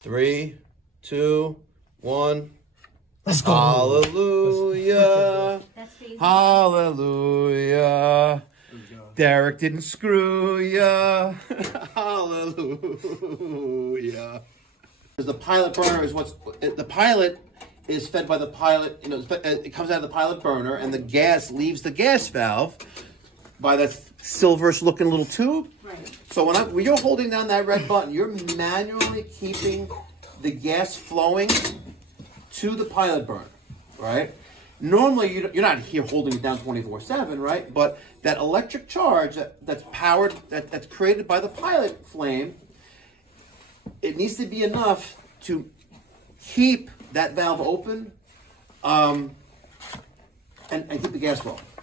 3, 2, 1. Let's go. Hallelujah. That's the Hallelujah. Derek didn't screw ya. Hallelujah. The pilot burner is the pilot is fed by the pilot. It comes out of the pilot burner, and the gas leaves the gas valve by that silverish-looking little tube. right. So when you're holding down that red button, you're manually keeping the gas flowing to the pilot burner, right? Normally, you're not here holding it down 24/7, right? But that electric charge that's powered, that's created by the pilot flame, it needs to be enough to keep that valve open and keep the gas flowing.